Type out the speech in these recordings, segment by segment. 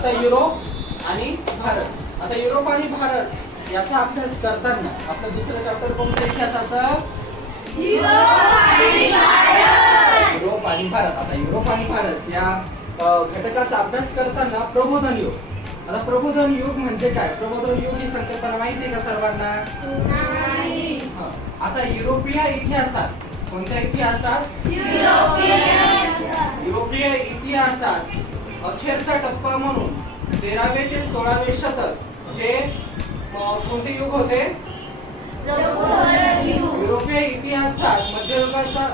आता युरोप आणि भारत. आता युरोप आणि भारत याचा अभ्यास करताना आपलं दुसरं चॅप्टर कोणतं इतिहासाचं? युरोप आणि भारत. आता युरोप आणि भारत या घटकाचा अभ्यास करताना प्रबोधन युग. आता प्रबोधन युग म्हणजे काय? प्रबोधन युग ही संकल्पना माहिती आहे का सर्वांना? आता युरोपीय इतिहासात, कोणत्या इतिहासात? युरोपीय इतिहासात अखेरचा टप्पा म्हणून 13वे ते 16वे शतक हे कोणते युग होते? युरोपीय इतिहासात मध्ययुगाचा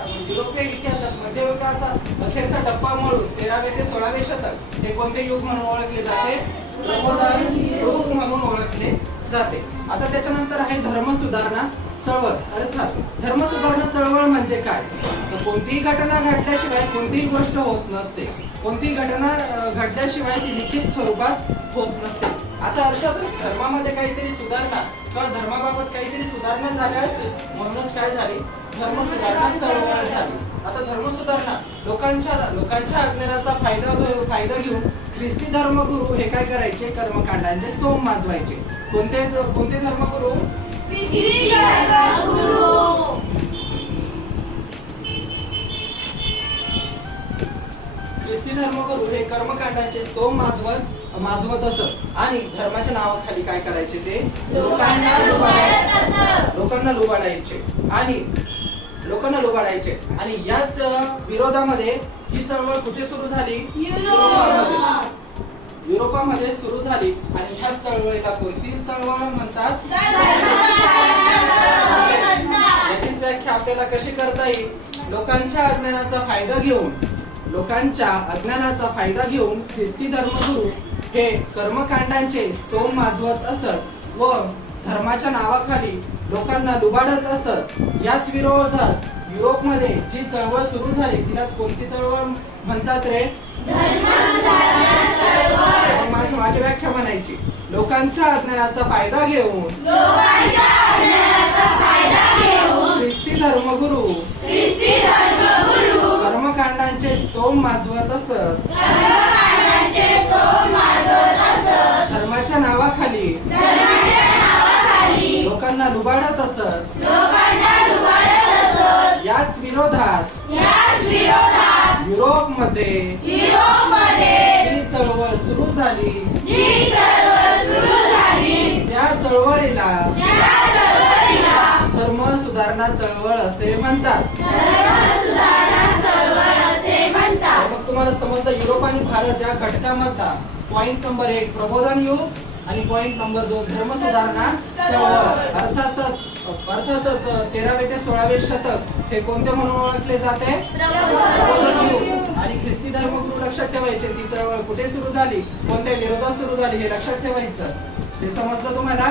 अखेरचा टप्पा म्हणून 13वे ते 16वे शतक हे कोणते युग म्हणून ओळखले जाते? प्रबोधन युग म्हणून ओळखले जाते. आता त्याच्यानंतर आहे धर्मसुधारणा चळवळ. अर्थात धर्मसुधारणा चळवळ म्हणजे काय? तर कोणतीही घटना घडल्याशिवाय कोणतीही गोष्ट होत नसते. कोणतीही घटना घडल्याशिवाय ती लिखित स्वरूपात होत नसते. आता अर्थातच धर्मामध्ये काहीतरी सुधारणा किंवा धर्माबाबत काहीतरी सुधारणा झाल्या असतील म्हणूनच काय झाली? धर्मसुधारणा चळवळ झाली. आता धर्मसुधारणा लोकांच्या अज्ञानाचा फायदा घेऊन ख्रिस्ती धर्मगुरू हे काय करायचे? कर्मकांडांचे स्तोम माजवायचे. कोणते धर्मगुरू? ख्रिस्ती धर्मगुरू हे कर्मकांडांचे स्तोम माजवत असत आणि धर्माच्या नावाखाली काय करायचे? ते लोकांना लुबाडायचे आणि याच विरोधामध्ये ही चळवळ कुठे सुरू झाली? युरोपामध्ये सुरू झाली. आणि ह्या चळवळीला कोणती चळवळ म्हणतात? याचीच व्याख्या आपल्याला कशी करता येईल? लोकांच्या अज्ञानाचा फायदा घेऊन ख्रिस्ती धर्मगुरू हे कर्मकांडांचे स्तोम माजवत असत व धर्माच्या नावाखाली लोकांना लुबाडत असत. याच विरोधात युरोपमध्ये जी चळवळ सुरू झाली तिलाच कोणती चळवळ म्हणतात रे? माझी व्याख्या म्हणायची, लोकांच्या अज्ञानाचा फायदा घेऊन ख्रिस्ती धर्मगुरू कर्मकांडांचे स्तोम माजवत असत. धर्माच्या नावाखाली लोकांना लुबाडत असत. याच विरोधात युरोपमध्ये जी चळवळ सुरू झाली त्या चळवळीला धर्म सुधारणा चळवळ असे म्हणतात. मग तुम्हाला समजलं युरोप आणि भारत या घटकामधला पॉइंट नंबर 1 प्रबोधन युग आणि पॉइंट नंबर 2 धर्म सुधारणा चळवळ. अर्थातच 13वे ते 16वे शतक हे कोणते म्हणून ओळखले जाते? प्रबोधन युग. आणि ख्रिस्ती धर्मगुरू लक्षात ठेवायचे ती चळवळ कुठे सुरू झाली, कोणत्या विरोधात सुरू झाली हे लक्षात ठेवायचं. हे समजलं तुम्हाला?